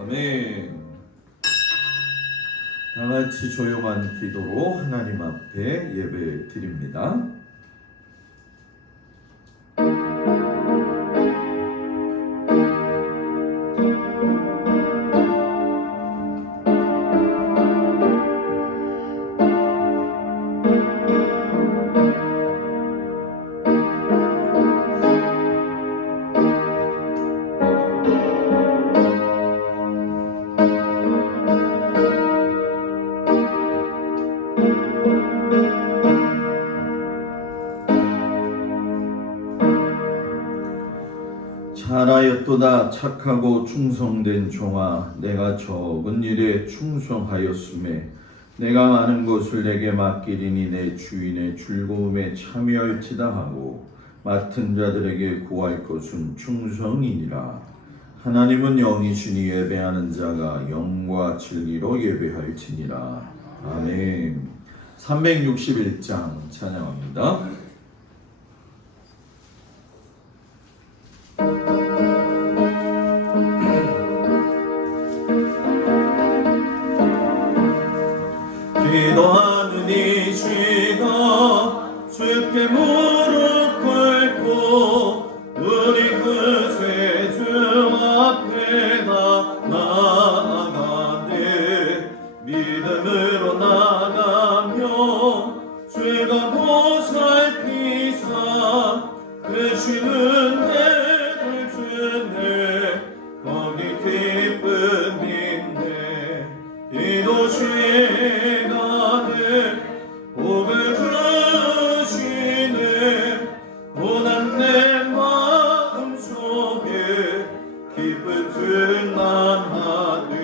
아멘. 다 같이 조용한 기도로 하나님 앞에 예배 드립니다. 잘하였도다 착하고 충성된 종아, 내가 적은 일에 충성하였음에 내가 많은 것을 내게 맡기리니 내 주인의 즐거움에 참여할지다 하고 맡은 자들에게 구할 것은 충성이니라. 하나님은 영이시니 예배하는 자가 영과 진리로 예배할지니라. 아멘. 361장 찬양합니다. 기도하는 이 시간 주께 무릎 꿇고 우리 그새 주 앞에 다 나아가네. 믿음으로 나가며 주가 보살피사 크시는 해를 주네. 거기 기쁨인데 기도 시간에 복을 주시네. 고난 내 마음속에 기쁜 충만하네.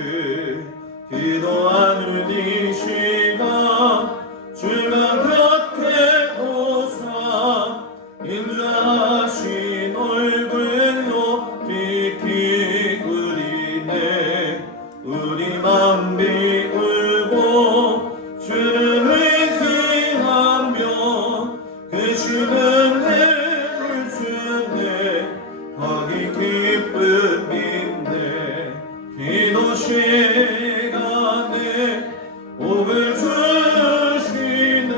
기도하는 이 시간 주가 곁에 오사 인자하신 얼굴로 깊이 그리네. 우리 마음 비울고 주를 의지하며 그 주는 해를 주네. 거기 기쁨인데 기도 시간에 복을 주시네.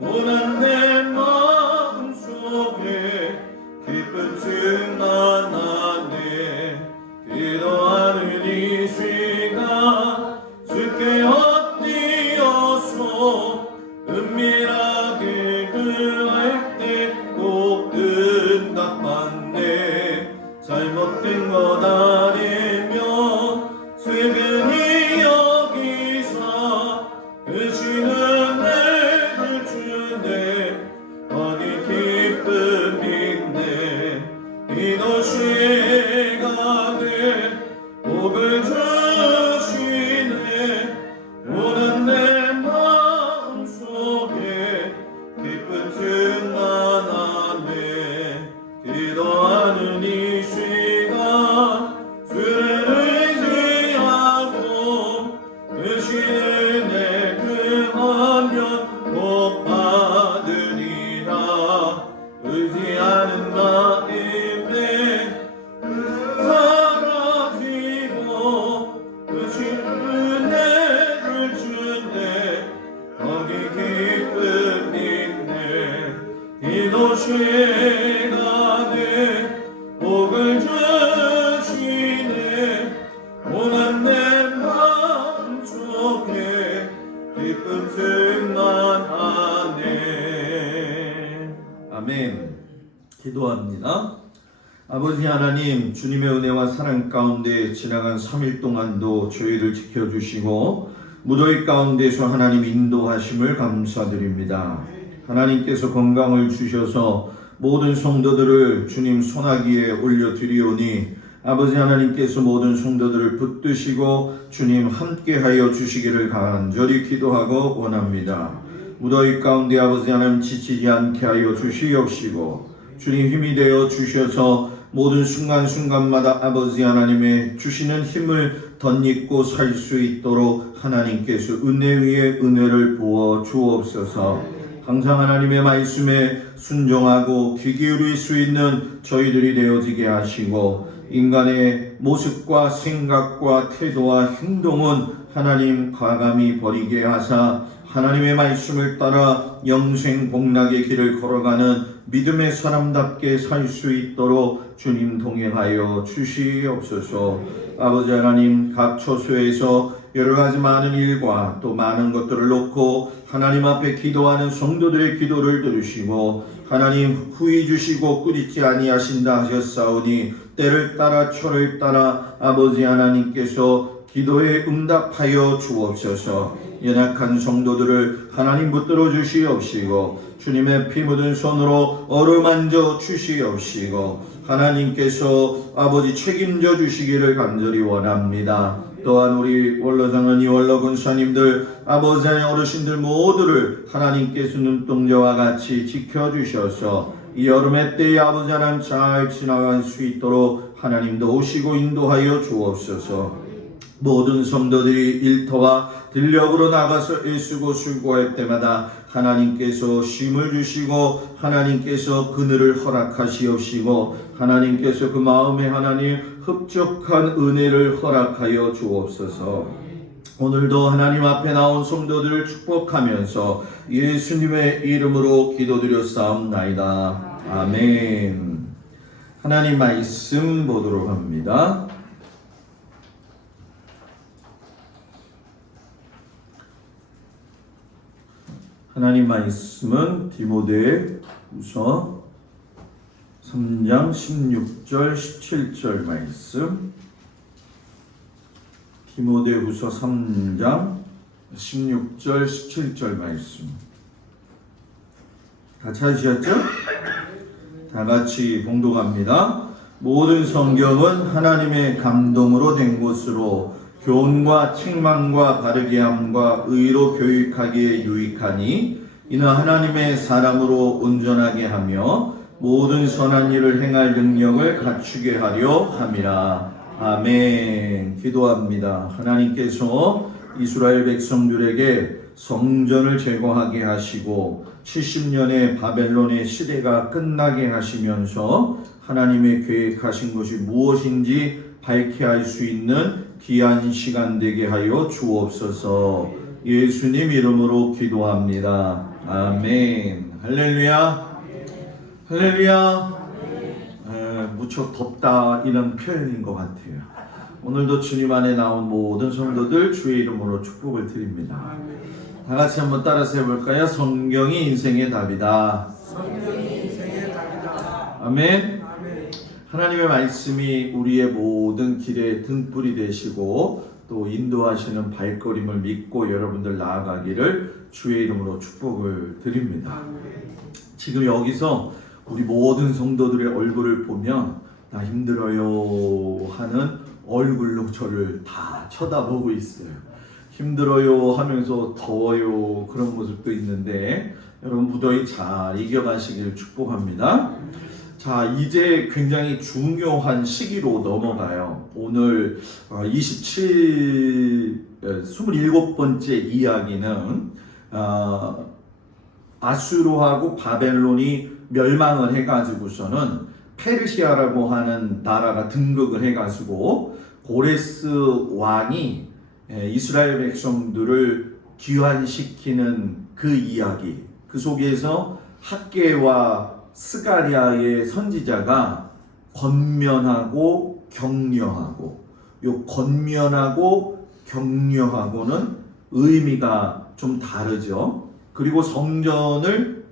오난 내 마음속에 기쁜 충만하네. 기도하는 이 시간 주께 엎드려서 은밀하게 구할 때 꼭 응답받네. 잘못된 것 아니며 슬그니 여기사 주시는 애를 주네. 어디 기쁨인데 기도 시간에 복을 주시네. 오는 내 마음속에 기쁜 충만하네. 기도하는 이 시간 주를 의지하고 주시는 내 구하면 복 받으리라. 의지하는 마음에 사라지고 주시는 애를 주네. 거기 기쁨 있네. 기도 시간에 복을 주시네. 오난 내 마음속에 기쁨 충만하네. 아멘. 기도합니다. 아버지 하나님, 주님의 은혜와 사랑 가운데 지나간 3일 동안도 저희를 지켜주시고 무더위 가운데서 하나님 인도하심을 감사드립니다. 하나님께서 건강을 주셔서 모든 성도들을 주님 손아귀에 올려드리오니 아버지 하나님께서 모든 성도들을 붙드시고 주님 함께하여 주시기를 간절히 기도하고 원합니다. 무더위 가운데 아버지 하나님 지치지 않게 하여 주시옵시고 주님 힘이 되어 주셔서 모든 순간순간마다 아버지 하나님의 주시는 힘을 덧입고 살 수 있도록 하나님께서 은혜 위에 은혜를 부어 주옵소서. 항상 하나님의 말씀에 순종하고 귀 기울일 수 있는 저희들이 되어지게 하시고, 인간의 모습과 생각과 태도와 행동은 하나님 과감히 버리게 하사 하나님의 말씀을 따라 영생 복락의 길을 걸어가는 믿음의 사람답게 살 수 있도록 주님 동행하여 주시옵소서. 아버지 하나님, 각 처소에서 여러 가지 많은 일과 또 많은 것들을 놓고 하나님 앞에 기도하는 성도들의 기도를 들으시고 하나님 후히 주시고 꾸짖지 아니하신다 하셨사오니 때를 따라 초를 따라 아버지 하나님께서 기도에 응답하여 주옵소서. 연약한 성도들을 하나님 붙들어 주시옵시고 주님의 피 묻은 손으로 어루만져 주시옵시고 하나님께서 아버지 책임져 주시기를 간절히 원합니다. 또한 우리 원로장로니 원로군사님들 아버지 어르신들 모두를 하나님께서 눈동자와 같이 지켜주셔서 이 여름의 때에 아버지 하나님 잘 지나갈 수 있도록 하나님도 오시고 인도하여 주옵소서. 모든 성도들이 일터와 들녘으로 나가서 애쓰고 수고할 때마다 하나님께서 쉼을 주시고 하나님께서 그늘을 허락하시옵시고 하나님께서 그 마음에 하나님 흡족한 은혜를 허락하여 주옵소서. 오늘도 하나님 앞에 나온 성도들을 축복하면서 예수님의 이름으로 기도드렸사옵나이다. 아멘. 하나님 말씀 보도록 합니다. 하나님 말씀은 디모데후서 3장 16절 17절 말씀. 디모데후서 3장 16절 17절 말씀. 다 찾으셨죠? 다 같이 봉독합니다. 모든 성경은 하나님의 감동으로 된 것으로 교훈과 책망과 바르게 함과 의로 교육하기에 유익하니 이는 하나님의 사람으로 온전하게 하며 모든 선한 일을 행할 능력을 갖추게 하려 함이라. 아멘. 기도합니다. 하나님께서 이스라엘 백성들에게 성전을 제거하게 하시고 70년의 바벨론의 시대가 끝나게 하시면서 하나님의 계획하신 것이 무엇인지 밝게 할 수 있는 귀한 시간 되게 하여 주옵소서. 예수님 이름으로 기도합니다. 아멘. 할렐루야. 할렐루야. 무척 덥다 이런 표현인 것 같아요. 오늘도 주님 안에 나온 모든 성도들 주의 이름으로 축복을 드립니다. 다 같이 한번 따라서 해볼까요? 성경이 인생의 답이다. 성경이 인생의 답이다. 아멘. 하나님의 말씀이 우리의 모든 길의 등불이 되시고 또 인도하시는 발걸음을 믿고 여러분들 나아가기를 주의 이름으로 축복을 드립니다. 지금 여기서 우리 모든 성도들의 얼굴을 보면 나 힘들어요 하는 얼굴로 저를 다 쳐다보고 있어요. 힘들어요 하면서 더워요 그런 모습도 있는데 여러분 무더위 잘 이겨가시길 축복합니다. 자, 이제 굉장히 중요한 시기로 넘어가요. 오늘 27번째 이야기는 아수르하고 바벨론이 멸망을 해가지고서는 페르시아라고 하는 나라가 등극을 해가지고 고레스 왕이 이스라엘 백성들을 귀환시키는 그 이야기, 그 속에서 학개와 스가랴의 선지자가 권면하고 격려하고, 요 권면하고 격려하고는 의미가 좀 다르죠. 그리고 성전을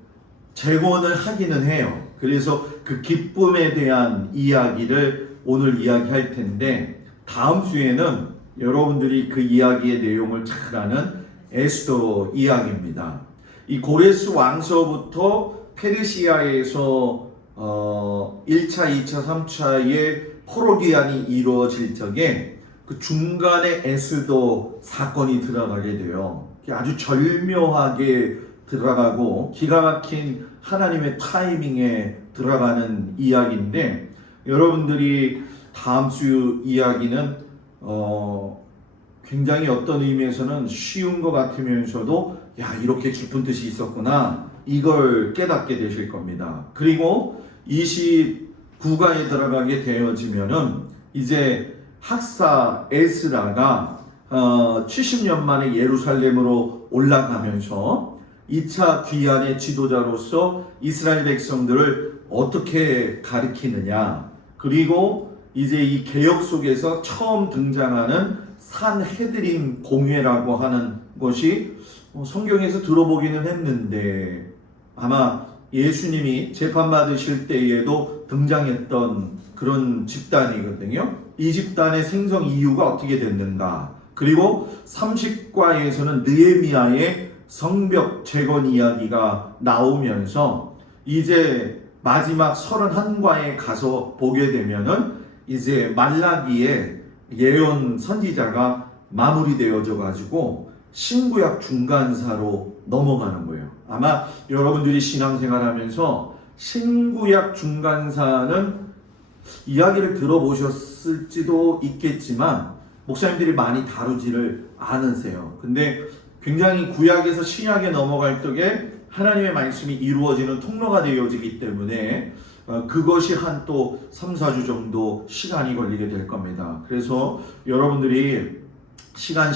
재건을 하기는 해요. 그래서 그 기쁨에 대한 이야기를 오늘 이야기할 텐데, 다음 주에는 여러분들이 그 이야기의 내용을 잘 아는 에스더 이야기입니다. 이 고레스 왕서부터 페르시아에서 1차, 2차, 3차의 포로기한이 이루어질 적에 그 중간에 에스더 사건이 들어가게 돼요. 아주 절묘하게 들어가고 기가 막힌 하나님의 타이밍에 들어가는 이야기인데, 여러분들이 다음 주 이야기는 굉장히 어떤 의미에서는 쉬운 것 같으면서도 야, 이렇게 깊은 뜻이 있었구나, 이걸 깨닫게 되실 겁니다. 그리고 29가에 들어가게 되어지면은 이제 학사 에스라가 70년 만에 예루살렘으로 올라가면서 2차 귀환의 지도자로서 이스라엘 백성들을 어떻게 가르치느냐, 그리고 이제 이 개혁 속에서 처음 등장하는 산헤드림 공회라고 하는 것이 성경에서 들어보기는 했는데 아마 예수님이 재판받으실 때에도 등장했던 그런 집단이거든요. 이 집단의 생성 이유가 어떻게 됐는가, 그리고 30과에서는 느헤미야의 성벽 재건 이야기가 나오면서 이제 마지막 31과에 가서 보게 되면은 이제 말라기의 예언 선지자가 마무리되어져 가지고 신구약 중간사로 넘어가는 거예요. 아마 여러분들이 신앙생활하면서 신구약 중간사는 이야기를 들어보셨을지도 있겠지만 목사님들이 많이 다루지를 않으세요. 근데 굉장히 구약에서 신약에 넘어갈 적에 하나님의 말씀이 이루어지는 통로가 되어지기 때문에 그것이 한 또 3, 4주 정도 시간이 걸리게 될 겁니다. 그래서 여러분들이 시간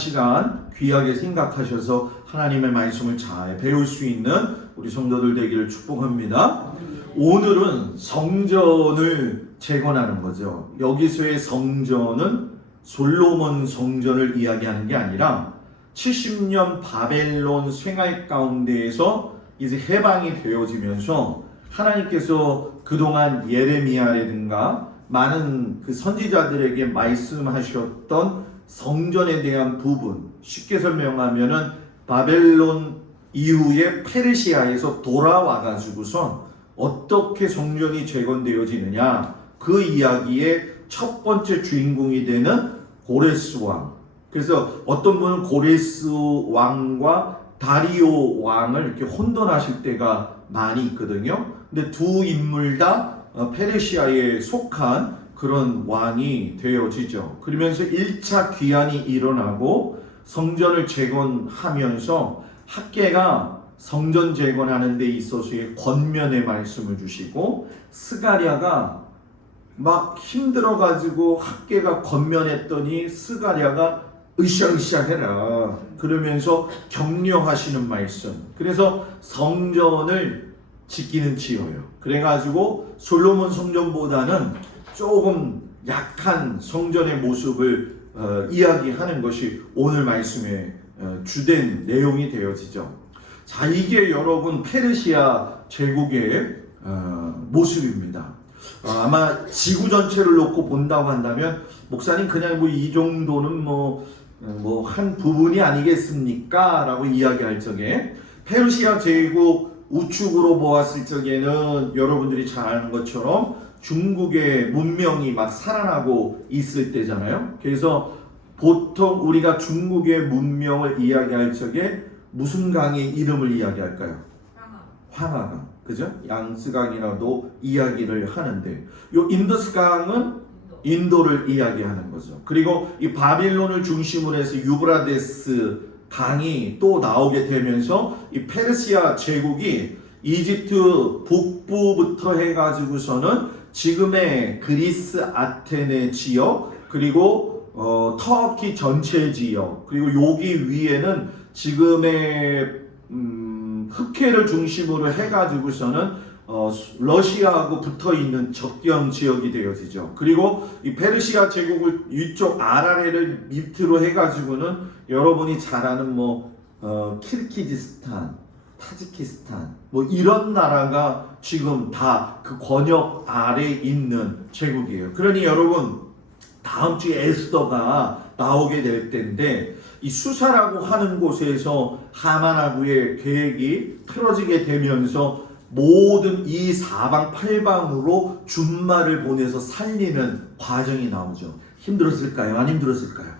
귀하게 생각하셔서 하나님의 말씀을 잘 배울 수 있는 우리 성도들 되기를 축복합니다. 오늘은 성전을 재건하는 거죠. 여기서의 성전은 솔로몬 성전을 이야기하는 게 아니라 70년 바벨론 생활 가운데에서 이제 해방이 되어지면서 하나님께서 그동안 예레미야라든가 많은 그 선지자들에게 말씀하셨던 성전에 대한 부분, 쉽게 설명하면은 바벨론 이후에 페르시아에서 돌아와 가지고선 어떻게 성전이 재건되어지느냐, 그 이야기의 첫 번째 주인공이 되는 고레스 왕. 그래서 어떤 분은 고레스 왕과 다리오 왕을 이렇게 혼돈하실 때가 많이 있거든요. 근데 두 인물 다 페르시아에 속한 그런 왕이 되어지죠. 그러면서 1차 귀환이 일어나고 성전을 재건하면서 학개가 성전 재건하는 데 있어서의 권면의 말씀을 주시고, 스가랴가 막 힘들어가지고 학개가 권면했더니 스가랴가 으쌰으쌰 해라 그러면서 격려하시는 말씀. 그래서 성전을 짓기는 지어요. 그래가지고 솔로몬 성전보다는 조금 약한 성전의 모습을 이야기하는 것이 오늘 말씀의 주된 내용이 되어지죠. 자, 이게 여러분 페르시아 제국의 모습입니다. 아마 지구 전체를 놓고 본다고 한다면 목사님 그냥 뭐 이 정도는 뭐 한 부분이 아니겠습니까? 라고 이야기할 적에 페르시아 제국 우측으로 보았을 적에는 여러분들이 잘 아는 것처럼 중국의 문명이 막 살아나고 있을 때잖아요. 그래서 보통 우리가 중국의 문명을 이야기할 적에 무슨 강의 이름을 이야기할까요? 황하강. 그죠? 양스강이라도 이야기를 하는데, 요 인더스강은 인도를 이야기하는 거죠. 그리고 이 바빌론을 중심으로 해서 유브라데스 강이 또 나오게 되면서 이 페르시아 제국이 이집트 북부부터 해가지고서는 지금의 그리스 아테네 지역, 그리고 터키 전체 지역, 그리고 여기 위에는 지금의 흑해를 중심으로 해가지고서는 러시아하고 붙어있는 접경 지역이 되어지죠. 그리고 이 페르시아 제국을 이쪽 아라레를 밑으로 해가지고는 여러분이 잘 아는 키르기즈스탄, 타지키스탄 이런 나라가 지금 다 그 권역 아래에 있는 제국이에요. 그러니 여러분 다음 주에 에스더가 나오게 될 텐데, 이 수사라고 하는 곳에서 하만하고의 계획이 틀어지게 되면서 모든 이 사방팔방으로 준말을 보내서 살리는 과정이 나오죠. 힘들었을까요? 안 힘들었을까요?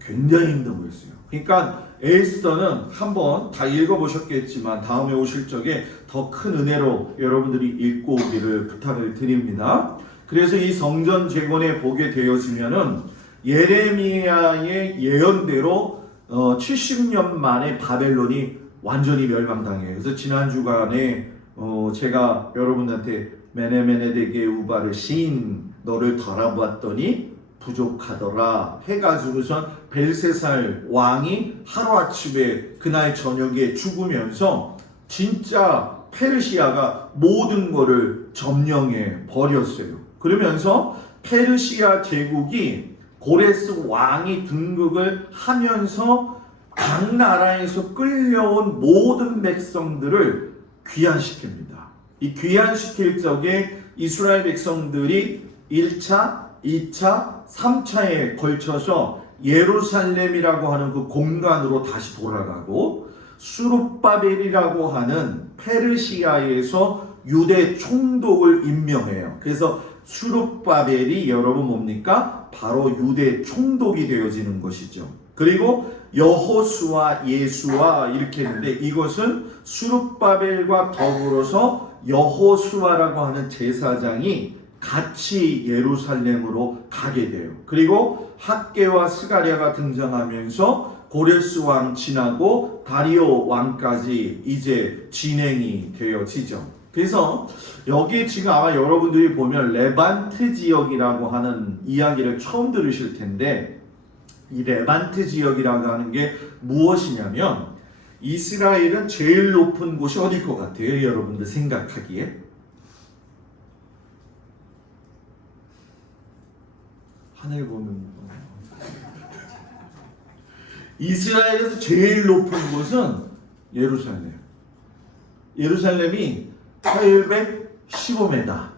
굉장히 힘든 거였어요. 그러니까 에스더는 한번 다 읽어보셨겠지만 다음에 오실 적에 더 큰 은혜로 여러분들이 읽고 오기를 부탁을 드립니다. 그래서 이 성전 재건에 보게 되어지면은 예레미야의 예언대로 70년 만에 바벨론이 완전히 멸망당해요. 그래서 지난 주간에 제가 여러분한테 메네메네데게 우바를 시인 너를 돌아보았더니 부족하더라 해가지고선 벨세살 왕이 하루아침에 그날 저녁에 죽으면서 진짜 페르시아가 모든 거를 점령해 버렸어요. 그러면서 페르시아 제국이 고레스 왕이 등극을 하면서 각 나라에서 끌려온 모든 백성들을 귀환시킵니다. 이 귀환시킬 적에 이스라엘 백성들이 1차, 2차, 3차에 걸쳐서 예루살렘이라고 하는 그 공간으로 다시 돌아가고 수룹바벨이라고 하는 페르시아에서 유대 총독을 임명해요. 그래서 수룹바벨이 여러분 뭡니까? 바로 유대 총독이 되어지는 것이죠. 그리고 여호수아, 예수아 이렇게 했는데 이것은 수룹바벨과 더불어서 여호수아라고 하는 제사장이 같이 예루살렘으로 가게 돼요. 그리고 학개와 스가랴가 등장하면서 고레스 왕 지나고 다리오 왕까지 이제 진행이 되어지죠. 그래서 여기 지금 아마 여러분들이 보면 레반트 지역이라고 하는 이야기를 처음 들으실 텐데 이 레반트 지역이라고 하는 게 무엇이냐면 이스라엘은 제일 높은 곳이 어딜 것 같아요? 여러분들 생각하기에? 하늘 보는 거. 이스라엘에서 제일 높은 곳은 예루살렘. 예루살렘이 815m.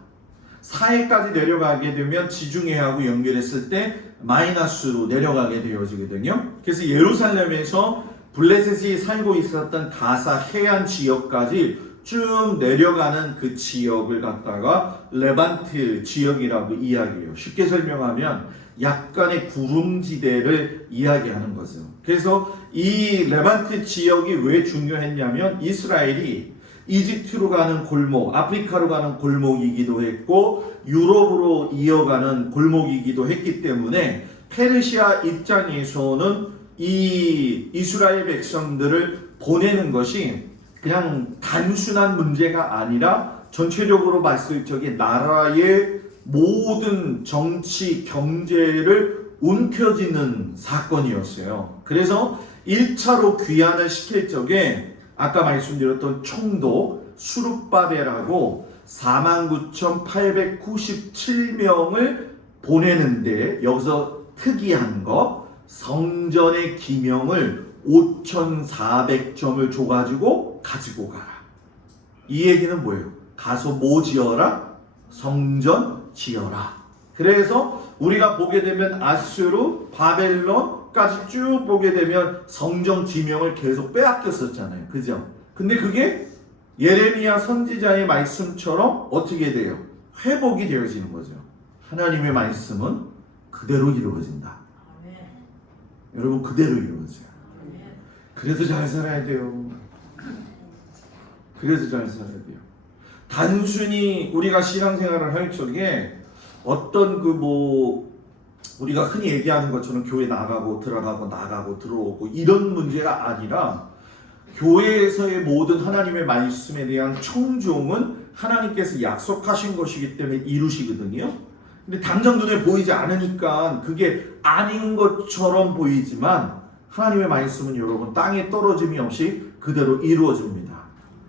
사해까지 내려가게 되면 지중해하고 연결했을 때 마이너스로 내려가게 되어지거든요. 그래서 예루살렘에서 블레셋이 살고 있었던 가사 해안 지역까지 쭉 내려가는 그 지역을 갖다가 레반트 지역이라고 이야기해요. 쉽게 설명하면 약간의 구름지대를 이야기하는 거죠. 그래서 이 레반트 지역이 왜 중요했냐면 이스라엘이 이집트로 가는 골목, 아프리카로 가는 골목이기도 했고 유럽으로 이어가는 골목이기도 했기 때문에 페르시아 입장에서는 이 이스라엘 백성들을 보내는 것이 그냥 단순한 문제가 아니라 전체적으로 봤을 적에 나라의 모든 정치, 경제를 움켜쥐는 사건이었어요. 그래서 1차로 귀환을 시킬 적에 아까 말씀드렸던 총독 수룹바벨하고 49,897명을 보내는데 여기서 특이한 거 성전의 기명을 5,400점을 줘가지고 가지고 가라. 이 얘기는 뭐예요? 가서 뭐 지어라? 성전 지어라. 그래서 우리가 보게 되면 아수르, 바벨론까지 쭉 보게 되면 성전 기명을 계속 빼앗겼었잖아요. 그죠? 근데 그게 예레미야 선지자의 말씀처럼 어떻게 돼요? 회복이 되어지는 거죠. 하나님의 말씀은 그대로 이루어진다. 여러분 그대로 이루어져요. 그래서 잘 살아야 돼요. 그래서 잘 살아야 돼요. 단순히 우리가 신앙생활을 할 적에 어떤 우리가 흔히 얘기하는 것처럼 교회 나가고 들어가고 나가고 들어오고 이런 문제가 아니라 교회에서의 모든 하나님의 말씀에 대한 청종은 하나님께서 약속하신 것이기 때문에 이루시거든요. 근데 당장 눈에 보이지 않으니까 그게 아닌 것처럼 보이지만 하나님의 말씀은 여러분 땅에 떨어짐이 없이 그대로 이루어집니다.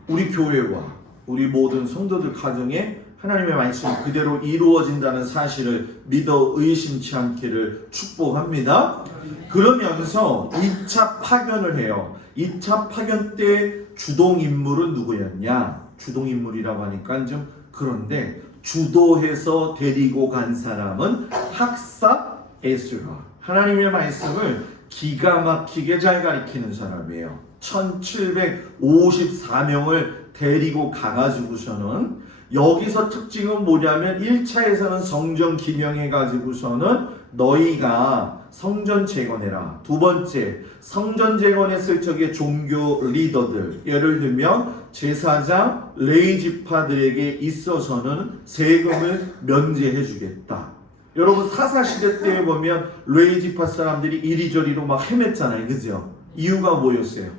우리 교회와 우리 모든 성도들 가정에 하나님의 말씀이 그대로 이루어진다는 사실을 믿어 의심치 않기를 축복합니다. 그러면서 2차 파견을 해요. 2차 파견 때 주동인물은 누구였냐? 주동인물이라고 하니까 좀 그런데 주도해서 데리고 간 사람은 학사 에스라. 하나님의 말씀을 기가 막히게 잘 가르치는 사람이에요. 1754명을 데리고 가가지고서는 여기서 특징은 뭐냐면 1차에서는 성전 기명해가지고서는 너희가 성전 재건해라. 두 번째, 성전 재건했을 적에 종교 리더들, 예를 들면 제사장, 레위지파들에게 있어서는 세금을 면제해 주겠다. 여러분 사사시대 때 보면 레위지파 사람들이 이리저리로 막 헤맸잖아요. 그죠? 이유가 뭐였어요?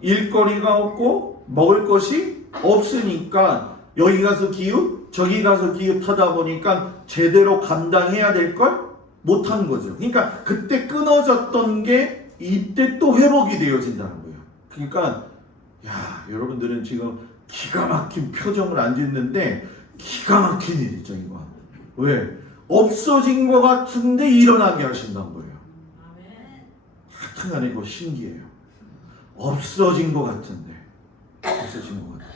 일거리가 없고 먹을 것이 없으니까 여기 가서 기웃 저기 가서 기웃하다 보니까 제대로 감당해야 될 걸 못한 거죠. 그러니까 그때 끊어졌던 게 이때 또 회복이 되어진다는 거예요. 그러니까 야, 여러분들은 지금 기가 막힌 표정을 안 짓는데 기가 막힌 일이죠, 이거. 왜? 없어진 것 같은데 일어나게 하신다는 거예요. 하여튼간에 이거 신기해요. 없어진 것 같은데 없어진 것 같아요.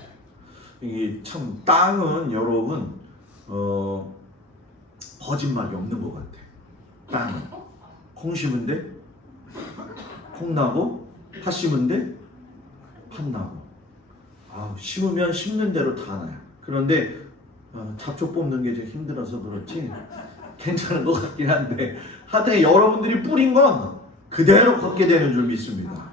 이게 참 땅은 여러분 거짓말이 없는 것 같아요. 땅은 콩 심은 데 콩 나고 팥 심은 데 팥 나고 심으면 심는 대로 다 나요. 그런데 잡초 뽑는 게 좀 힘들어서 그렇지 괜찮은 것 같긴 한데 하여튼 여러분들이 뿌린 건 그대로 걷게 되는 줄 믿습니다.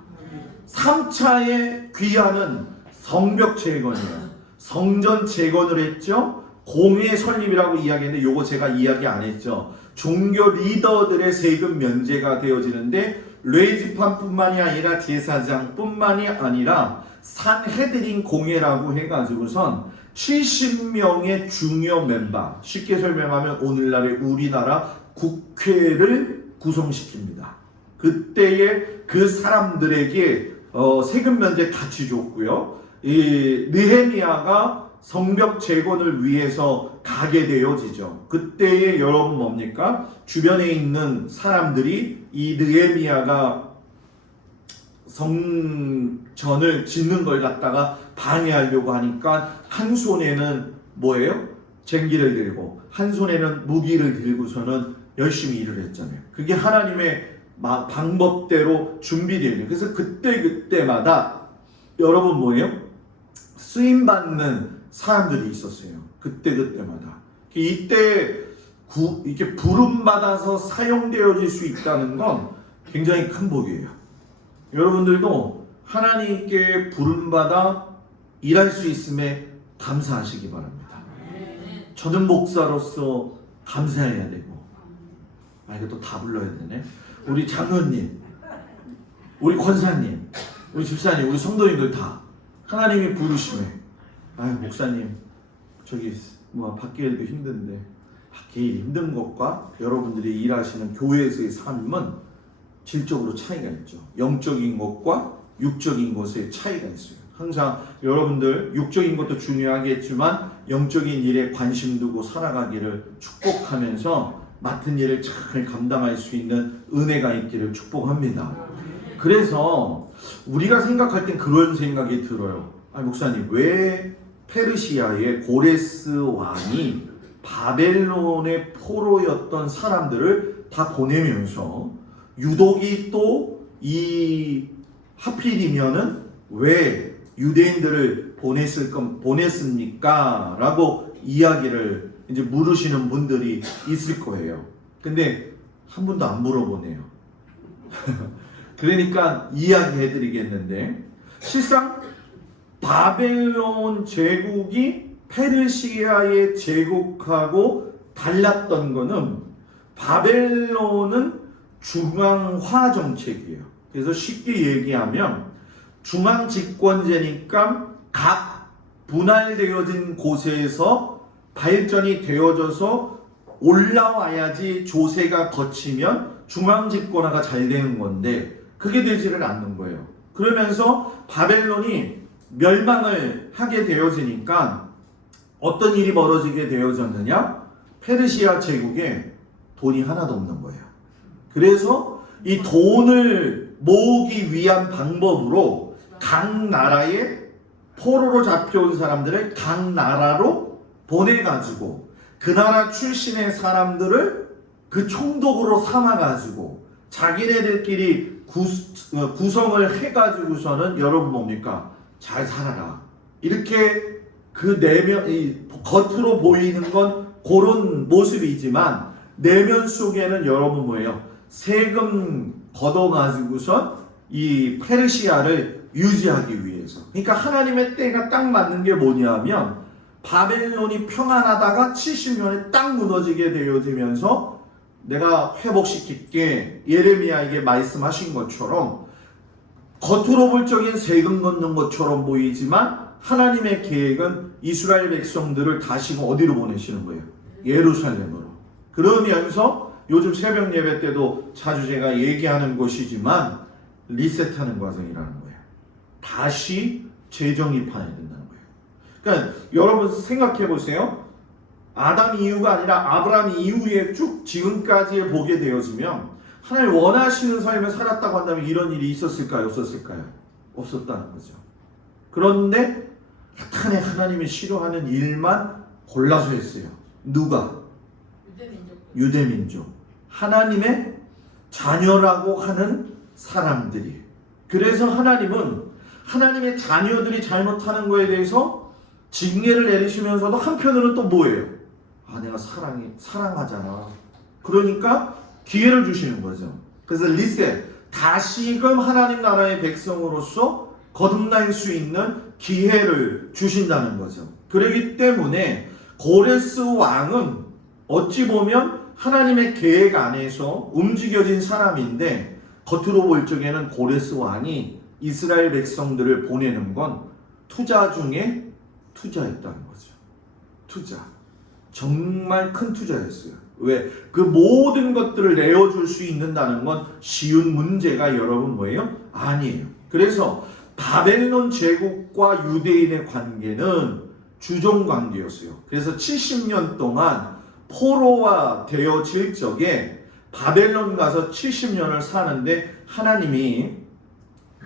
3차의 귀환은 성벽 재건이에요. 성전 재건을 했죠. 공회 설립이라고 이야기했는데 요거 제가 이야기 안 했죠. 종교 리더들의 세금 면제가 되어지는데 레지판뿐만이 아니라 제사장뿐만이 아니라 산헤드린 공회라고 해가지고선 70명의 중요 멤버, 쉽게 설명하면 오늘날의 우리나라 국회를 구성시킵니다. 그때에 그 사람들에게 세금 면제 같이 줬고요. 이 느헤미야가 성벽 재건을 위해서 가게 되어지죠. 그때에 여러분 뭡니까? 주변에 있는 사람들이 이 느헤미야가 성전을 짓는 걸 갖다가 방해하려고 하니까 한 손에는 뭐예요? 쟁기를 들고 한 손에는 무기를 들고서는 열심히 일을 했잖아요. 그게 하나님의 방법대로 준비되어 있는. 그래서 그때마다 여러분 뭐예요? 쓰임받는 사람들이 있었어요. 그때마다. 이때 이렇게 부름받아서 사용되어질 수 있다는 건 굉장히 큰 복이에요. 여러분들도 하나님께 부름받아 일할 수 있음에 감사하시기 바랍니다. 저는 목사로서 감사해야 되고, 이것도 다 불러야 되네. 우리 장로님, 우리 권사님, 우리 집사님, 우리 성도님들 다 하나님이 부르심에 목사님 저기 밖에 일도 힘든데 밖에 일 힘든 것과 여러분들이 일하시는 교회에서의 삶은 질적으로 차이가 있죠. 영적인 것과 육적인 것의 차이가 있어요. 항상 여러분들 육적인 것도 중요하겠지만 영적인 일에 관심 두고 살아가기를 축복하면서 맡은 일을 잘 감당할 수 있는 은혜가 있기를 축복합니다. 그래서 우리가 생각할 땐 그런 생각이 들어요. 목사님, 왜 페르시아의 고레스 왕이 바벨론의 포로였던 사람들을 다 보내면서 유독이 또 이 하필이면은 왜 유대인들을 보냈습니까? 라고 이야기를 이제 물으시는 분들이 있을 거예요. 근데 한 분도 안 물어보네요. 그러니까 이야기해 드리겠는데, 실상 바벨론 제국이 페르시아의 제국하고 달랐던 거는 바벨론은 중앙화 정책이에요. 그래서 쉽게 얘기하면 중앙 집권제니까 각 분할되어진 곳에서 발전이 되어져서 올라와야지 조세가 거치면 중앙 집권화가 잘 되는 건데 그게 되지를 않는 거예요. 그러면서 바벨론이 멸망을 하게 되어지니까 어떤 일이 벌어지게 되어졌느냐? 페르시아 제국에 돈이 하나도 없는 거예요. 그래서 이 돈을 모으기 위한 방법으로 각 나라에 포로로 잡혀온 사람들을 각 나라로 보내가지고 그 나라 출신의 사람들을 그 총독으로 삼아가지고 자기네들끼리 구성을 해가지고서는 여러분 뭡니까? 잘 살아라. 이렇게 그 내면, 겉으로 보이는 건 그런 모습이지만 내면 속에는 여러분 뭐예요? 세금 걷어가지고선 이 페르시아를 유지하기 위해서. 그러니까 하나님의 때가 딱 맞는 게 뭐냐면 바벨론이 평안하다가 70년에 딱 무너지게 되어지면서 내가 회복시킬게 예레미야에게 말씀하신 것처럼 겉으로 볼 적엔 세금 걷는 것처럼 보이지만 하나님의 계획은 이스라엘 백성들을 다시금 어디로 보내시는 거예요? 예루살렘으로. 그러면서 요즘 새벽 예배 때도 자주 제가 얘기하는 것이지만 리셋하는 과정이라는 거예요. 다시 재정립해야 된다는 거예요. 그러니까 여러분 생각해 보세요. 아담 이후가 아니라 아브라함 이후에 쭉 지금까지 보게 되어지면 하나님 원하시는 삶을 살았다고 한다면 이런 일이 있었을까요? 없었을까요? 없었다는 거죠. 그런데 약간의 하나님이 싫어하는 일만 골라서 했어요. 누가? 유대민족. 하나님의 자녀라고 하는 사람들이. 그래서 하나님은 하나님의 자녀들이 잘못하는 거에 대해서 징계를 내리시면서도 한편으로는 또 뭐예요? 아, 내가 사랑하잖아. 그러니까 기회를 주시는 거죠. 그래서 리셋, 다시금 하나님 나라의 백성으로서 거듭날 수 있는 기회를 주신다는 거죠. 그렇기 때문에 고레스 왕은 어찌 보면 하나님의 계획 안에서 움직여진 사람인데 겉으로 볼 적에는 고레스 왕이 이스라엘 백성들을 보내는 건 투자 중에 투자였다는 거죠. 투자. 정말 큰 투자였어요. 왜? 그 모든 것들을 내어줄 수 있는다는 건 쉬운 문제가 여러분 뭐예요? 아니에요. 그래서 바벨론 제국과 유대인의 관계는 주종 관계였어요. 그래서 70년 동안 포로화 되어질 적에 바벨론 가서 70년을 사는데 하나님이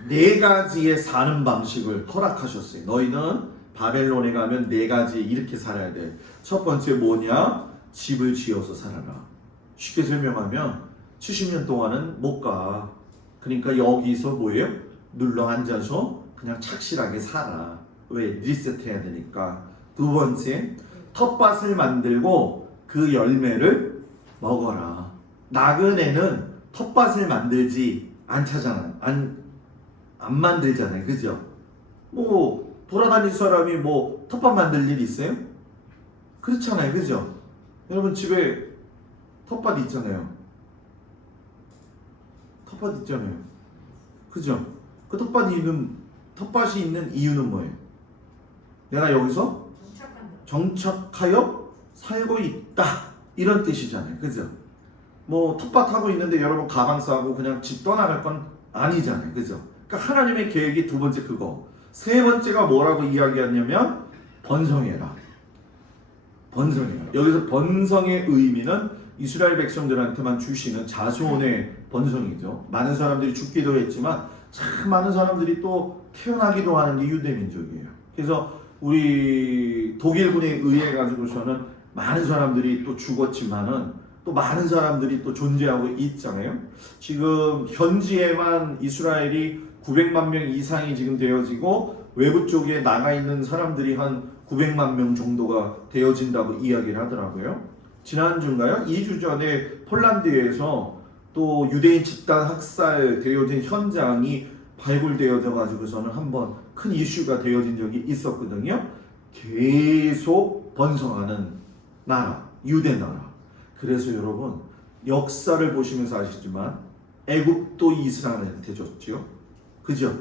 4가지의 사는 방식을 허락하셨어요. 너희는 바벨론에 가면 4가지 이렇게 살아야 돼. 첫 번째 뭐냐? 집을 지어서 살아라. 쉽게 설명하면 70년 동안은 못 가. 그러니까 여기서 뭐예요? 눌러 앉아서 그냥 착실하게 살아. 왜? 리셋해야 되니까. 두 번째, 텃밭을 만들고 그 열매를 먹어라. 나그네는 텃밭을 만들지 않잖아요. 안 만들잖아요. 그죠? 뭐 돌아다닐 사람이 뭐 텃밭 만들 일 있어요? 그렇잖아요. 그죠? 여러분 집에 텃밭 있잖아요. 텃밭 있잖아요. 그죠? 그 텃밭이 있는 이유는 뭐예요? 내가 여기서 정착하여 살고 있다. 이런 뜻이잖아요. 그죠? 뭐 텃밭하고 있는데 여러분 가방 싸고 그냥 집 떠나갈 건 아니잖아요. 그죠? 그러니까 하나님의 계획이 두 번째 그거. 세 번째가 뭐라고 이야기하냐면 번성해라. 번성해라. 여기서 번성의 의미는 이스라엘 백성들한테만 주시는 자손의 번성이죠. 많은 사람들이 죽기도 했지만 참 많은 사람들이 또 태어나기도 하는 게 유대민족이에요. 그래서 우리 독일군에 의해 가지고서는 많은 사람들이 또 죽었지만은 또 많은 사람들이 또 존재하고 있잖아요. 지금 현지에만 이스라엘이 900만 명 이상이 지금 되어지고 외부 쪽에 나가 있는 사람들이 한 900만 명 정도가 되어진다고 이야기를 하더라고요. 지난주인가요? 2주 전에 폴란드에서 또 유대인 집단 학살 되어진 현장이 발굴되어져 가지고서는 한번 큰 이슈가 되어진 적이 있었거든요. 계속 번성하는 나라, 유대 나라. 그래서 여러분 역사를 보시면서 아시지만 애굽도 이스라엘한테 줬죠. 그죠?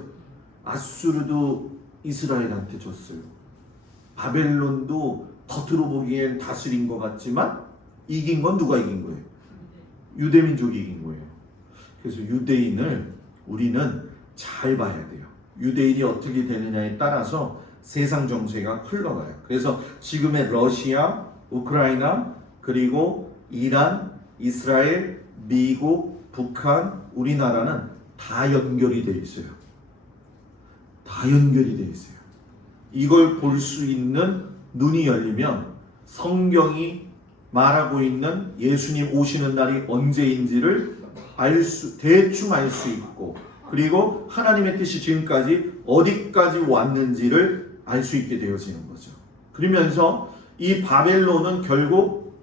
아수르도 이스라엘한테 줬어요. 바벨론도 겉으로 보기엔 다스린 것 같지만 이긴 건 누가 이긴 거예요? 유대민족이 이긴 거예요. 그래서 유대인을 우리는 잘 봐야 돼요. 유대인이 어떻게 되느냐에 따라서 세상 정세가 흘러가요. 그래서 지금의 러시아, 우크라이나, 그리고 이란, 이스라엘, 미국, 북한, 우리나라는 다 연결이 되어 있어요. 다 연결이 되어 있어요. 이걸 볼 수 있는 눈이 열리면 성경이 말하고 있는 예수님 오시는 날이 언제인지를 대충 알 수 있고, 그리고 하나님의 뜻이 지금까지 어디까지 왔는지를 알 수 있게 되어지는 거죠. 그러면서 이 바벨론은 결국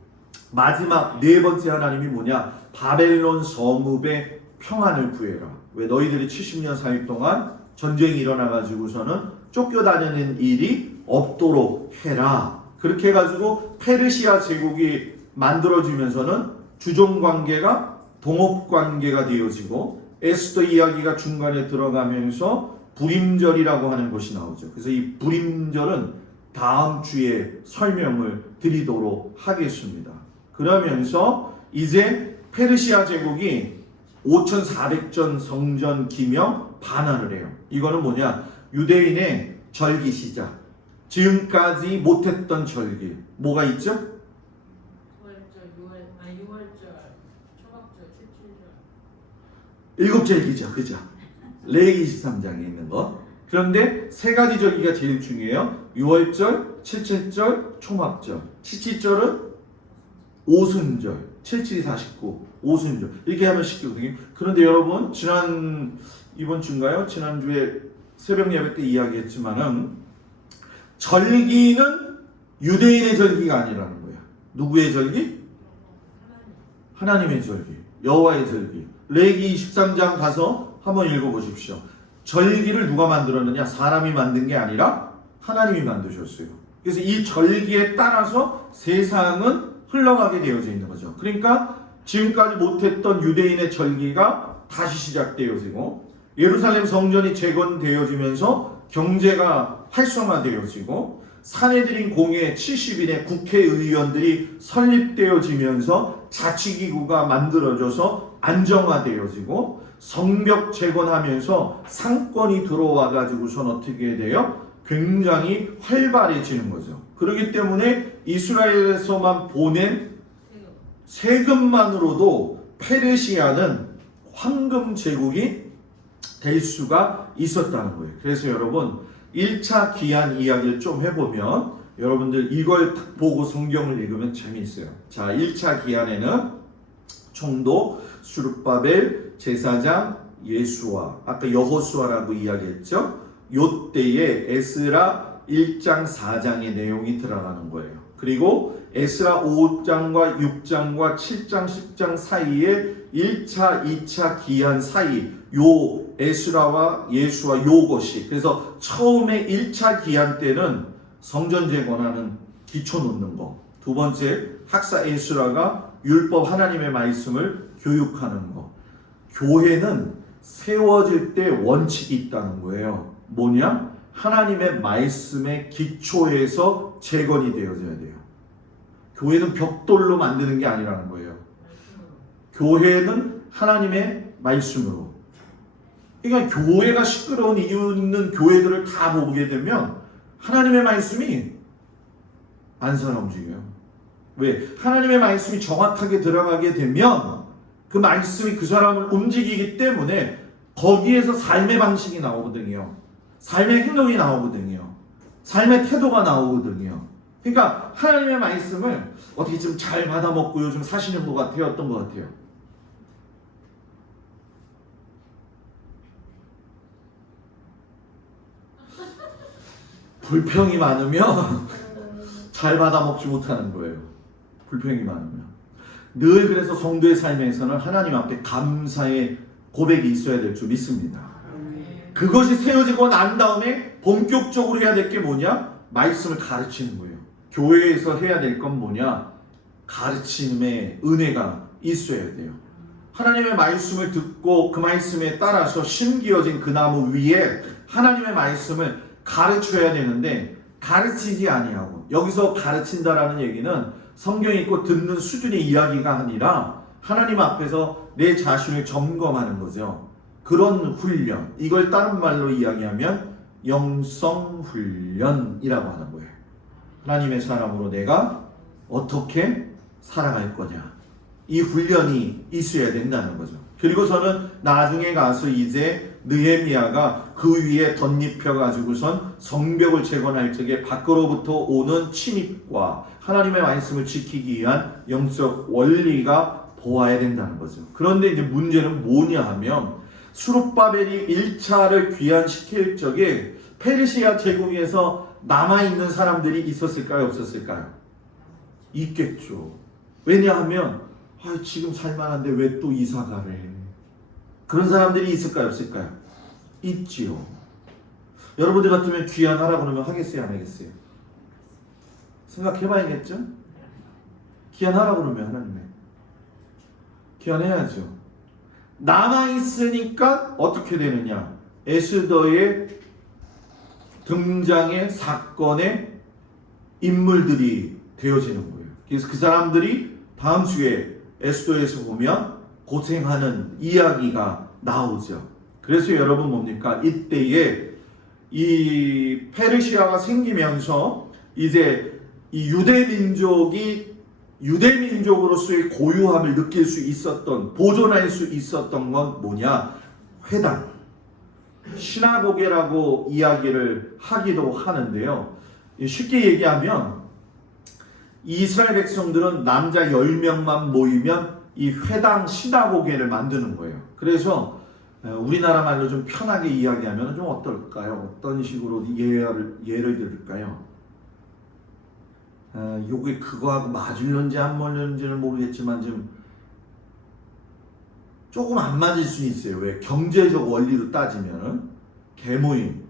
마지막 네 번째 하나님이 뭐냐? 바벨론 성읍에 평안을 구해라. 왜? 너희들이 70년 살 동안 전쟁이 일어나가지고서는 쫓겨다니는 일이 없도록 해라. 그렇게 해가지고 페르시아 제국이 만들어지면서는 주종관계가 동업관계가 되어지고 에스더 이야기가 중간에 들어가면서 불임절이라고 하는 것이 나오죠. 그래서 이 불임절은 다음 주에 설명을 드리도록 하겠습니다. 그러면서 이제 페르시아 제국이 5400전 성전 기명 반환을 해요. 이거는 뭐냐? 유대인의 절기 시작. 지금까지 못했던 절기. 뭐가 있죠? 6월절, 초막절, 7절. 일곱 절기죠. 그죠? 레위기 23장에 있는 거. 그런데 세 가지 절기가 제일 중요해요. 6월절, 77절, 초막절. 77절은 오순절. 77이 49, 오순절. 이렇게 하면 쉽거든요. 그런데 여러분, 이번 주인가요? 지난주에 새벽 예배 때 이야기했지만은 절기는 유대인의 절기가 아니라는 거야. 누구의 절기? 하나님의 절기. 여호와의 절기. 레위기 23장 가서 한번 읽어보십시오. 절기를 누가 만들었느냐? 사람이 만든 게 아니라 하나님이 만드셨어요. 그래서 이 절기에 따라서 세상은 흘러가게 되어져 있는 거죠. 그러니까 지금까지 못했던 유대인의 절기가 다시 시작되어지고, 예루살렘 성전이 재건되어지면서 경제가 활성화되어지고, 사내들인 공회 70인의 국회의원들이 설립되어지면서 자치기구가 만들어져서 안정화되어지고, 성벽 재건하면서 상권이 들어와 가지고선 어떻게 돼요? 굉장히 활발해지는 거죠. 그렇기 때문에 이스라엘에서만 보낸 세금만으로도 페르시아는 황금 제국이 될 수가 있었다는 거예요. 그래서 여러분 1차 기한 이야기를 좀 해보면 여러분들 이걸 딱 보고 성경을 읽으면 재미있어요. 자, 1차 기한에는 총독 수룹바벨, 제사장 예수아, 아까 여호수아라고 이야기했죠. 요때에 에스라 1장 4장의 내용이 들어가는 거예요. 그리고 에스라 5장과 6장과 7장 10장 사이에 1차 2차 기한 사이 요 에스라와 예수와 요것이, 그래서 처음에 1차 기한 때는 성전 재건하는 기초 놓는 거, 두 번째 학사 에스라가 율법 하나님의 말씀을 교육하는 거. 교회는 세워질 때 원칙이 있다는 거예요. 뭐냐? 하나님의 말씀의 기초에서 재건이 되어져야 돼요. 교회는 벽돌로 만드는 게 아니라는 거예요. 교회는 하나님의 말씀으로. 그러니까 교회가 시끄러운 이유는 교회들을 다 보게 되면 하나님의 말씀이 안 살아 움직여요. 왜? 하나님의 말씀이 정확하게 들어가게 되면 그 말씀이 그 사람을 움직이기 때문에 거기에서 삶의 방식이 나오거든요. 삶의 행동이 나오거든요. 삶의 태도가 나오거든요. 그러니까 하나님의 말씀을 어떻게 좀 잘 받아먹고 요즘 사시는 것 같아요? 어떤 것 같아요? 불평이 많으면 잘 받아먹지 못하는 거예요. 불평이 많으면. 늘 그래서 성도의 삶에서는 하나님 앞에 감사의 고백이 있어야 될 줄 믿습니다. 그것이 세워지고 난 다음에 본격적으로 해야 될 게 뭐냐? 말씀을 가르치는 거예요. 교회에서 해야 될 건 뭐냐? 가르침의 은혜가 있어야 돼요. 하나님의 말씀을 듣고 그 말씀에 따라서 심기어진 그 나무 위에 하나님의 말씀을 가르쳐야 되는데 가르치지 아니하고, 여기서 가르친다라는 얘기는 성경 읽고 듣는 수준의 이야기가 아니라 하나님 앞에서 내 자신을 점검하는 거죠. 그런 훈련, 이걸 다른 말로 이야기하면 영성훈련이라고 하는 거예요. 하나님의 사람으로 내가 어떻게 살아갈 거냐, 이 훈련이 있어야 된다는 거죠. 그리고서는 나중에 가서 이제 느헤미야가 그 위에 덧입혀 가지고선 성벽을 재건할 적에 밖으로부터 오는 침입과 하나님의 말씀을 지키기 위한 영적 원리가 보아야 된다는 거죠. 그런데 이제 문제는 뭐냐 하면 수룹바벨이 1차를 귀환시킬 적에 페르시아 제국에서 남아있는 사람들이 있었을까요? 없었을까요? 있겠죠. 왜냐하면 지금 살만한데 왜 또 이사가래? 그런 사람들이 있을까요? 없을까요? 있지요. 여러분들 같으면 귀환하라고 그러면 하겠어요? 안 하겠어요? 생각해봐야겠죠? 귀환하라고 그러면 하나님의 귀환해야죠. 남아있으니까 어떻게 되느냐? 에스더의 등장의 사건의 인물들이 되어지는 거예요. 그래서 그 사람들이 다음 주에 에스더에서 보면 고생하는 이야기가 나오죠. 그래서 여러분 뭡니까? 이때에 이 페르시아가 생기면서 이제 이 유대민족으로서의 고유함을 느낄 수 있었던, 보존할 수 있었던 건 뭐냐? 회당, 시나고게라고 이야기를 하기도 하는데요. 쉽게 얘기하면 이스라엘 백성들은 남자 10명만 모이면 이 회당 시나고게를 만드는 거예요. 그래서 우리나라 말로 좀 편하게 이야기하면 좀 어떨까요? 어떤 식으로 예를 들을까요? 요게 그거하고 맞을는지 안 맞을는지는 모르겠지만 좀 조금 안 맞을 수 있어요. 왜? 경제적 원리로 따지면 개모임,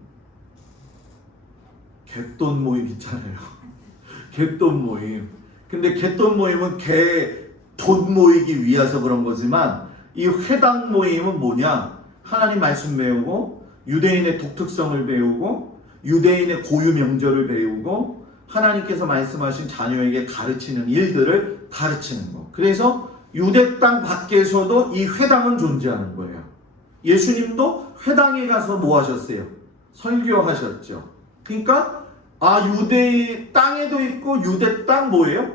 갯돈 모임 있잖아요. 갯돈 모임. 근데 갯돈 모임은 개 돈 모이기 위해서 그런 거지만 이 회당 모임은 뭐냐? 하나님 말씀 배우고 유대인의 독특성을 배우고 유대인의 고유 명절을 배우고 하나님께서 말씀하신 자녀에게 가르치는 일들을 가르치는 거. 그래서 유대 땅 밖에서도 이 회당은 존재하는 거예요. 예수님도 회당에 가서 뭐 하셨어요? 설교하셨죠. 그러니까 유대 땅에도 있고 유대 땅 뭐예요?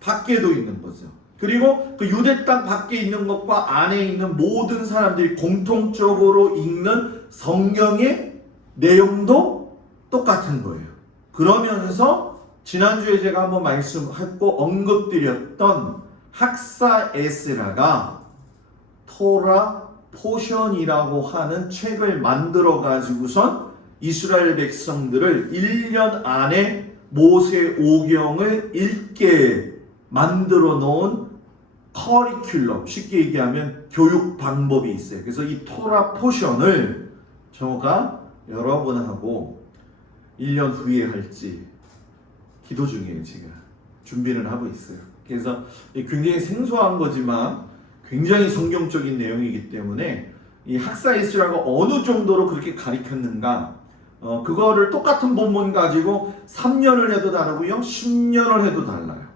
밖에도 있는 거죠. 그리고 그 유대 땅 밖에 있는 것과 안에 있는 모든 사람들이 공통적으로 읽는 성경의 내용도 똑같은 거예요. 그러면서 지난주에 제가 한번 말씀했고 언급드렸던 학사 에스라가 토라 포션이라고 하는 책을 만들어 가지고선 이스라엘 백성들을 1년 안에 모세 오경을 읽게 만들어 놓은 커리큘럼, 쉽게 얘기하면 교육 방법이 있어요. 그래서 이 토라 포션을 저가 여러분하고 1년 후에 할지 기도 중이에요. 지금 준비를 하고 있어요. 그래서 굉장히 생소한 거지만 굉장히 성경적인 내용이기 때문에 이 학사 에스라가 어느 정도로 그렇게 가르쳤는가, 그거를 똑같은 본문 가지고 3년을 해도 다르고요 10년을 해도 달라요.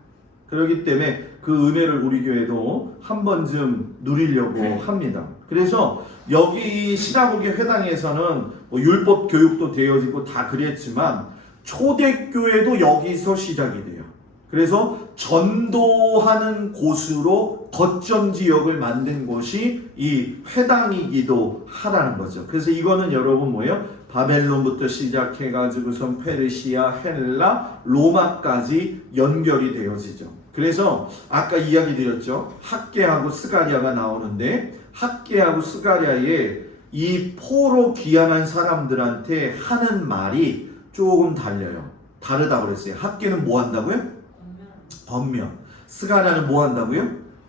그렇기 때문에 그 은혜를 우리 교회도 한 번쯤 누리려고 합니다. 그래서 여기 이 시나고게 회당에서는 율법 교육도 되어지고 다 그랬지만 초대교회도 여기서 시작이 돼요. 그래서 전도하는 곳으로 거점 지역을 만든 곳이 이 회당이기도 하라는 거죠. 그래서 이거는 여러분 뭐예요? 바벨론부터 시작해가지고선 페르시아, 헬라, 로마까지 연결이 되어지죠. 그래서 아까 이야기 드렸죠. 학개하고 스가랴가 나오는데 학개하고 스가랴의 이 포로 귀환한 사람들한테 하는 말이 조금 달려요. 다르다고 그랬어요. 학개는 뭐 한다고요? 권면. 스가랴는 뭐 한다고요?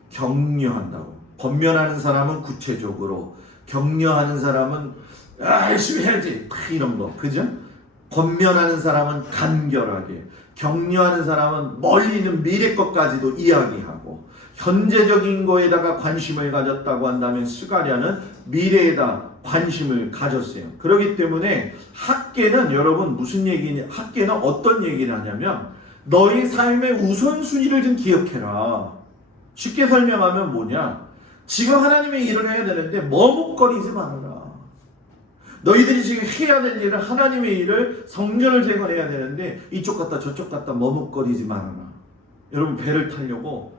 격려한다고. 권면하는 사람은 구체적으로, 격려하는 사람은 열심히 해야지 이런 거, 그죠? 권면하는 사람은 간결하게, 격려하는 사람은 멀리 있는 미래 것까지도 이야기하고, 현재적인 거에다가 관심을 가졌다고 한다면 스가랴는 미래에다 관심을 가졌어요. 그렇기 때문에 학계는 여러분 무슨 얘기냐? 학계는 어떤 얘기를 하냐면 너희 삶의 우선순위를 좀 기억해라. 쉽게 설명하면 뭐냐? 지금 하나님의 일을 해야 되는데 머뭇거리지 말아라. 너희들이 지금 해야 될 일은 하나님의 일을 성전을 재건해야 되는데 이쪽 갔다 저쪽 갔다 머뭇거리지 말아라. 여러분 배를 타려고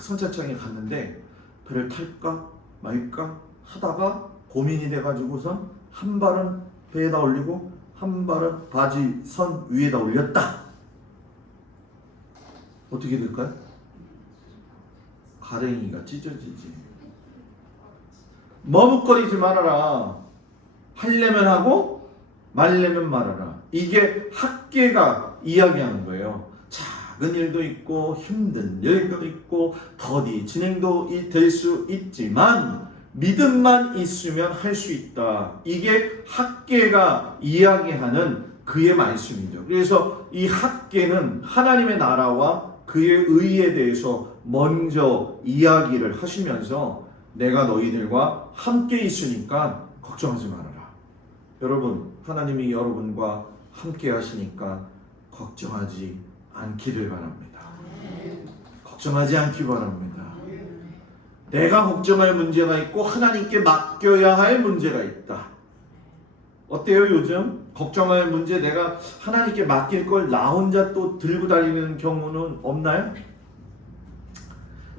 선착장에 갔는데 배를 탈까 말까 하다가 고민이 돼가지고선 한 발은 배에다 올리고 한 발은 바지 선 위에다 올렸다. 어떻게 될까요? 가랭이가 찢어지지. 머뭇거리지 말아라. 하려면 하고 말려면 말아라. 이게 학계가 이야기하는 거예요. 작은 일도 있고 힘든 일도 있고 더디 진행도 될 수 있지만 믿음만 있으면 할 수 있다. 이게 학계가 이야기하는 그의 말씀이죠. 그래서 이 학계는 하나님의 나라와 그의 의에 대해서 먼저 이야기를 하시면서 내가 너희들과 함께 있으니까 걱정하지 말아라. 여러분, 하나님이 여러분과 함께 하시니까 걱정하지 않기를 바랍니다. 걱정하지 않기 바랍니다. 내가 걱정할 문제가 있고 하나님께 맡겨야 할 문제가 있다. 어때요? 요즘 걱정할 문제 내가 하나님께 맡길 걸 나 혼자 또 들고 다니는 경우는 없나요?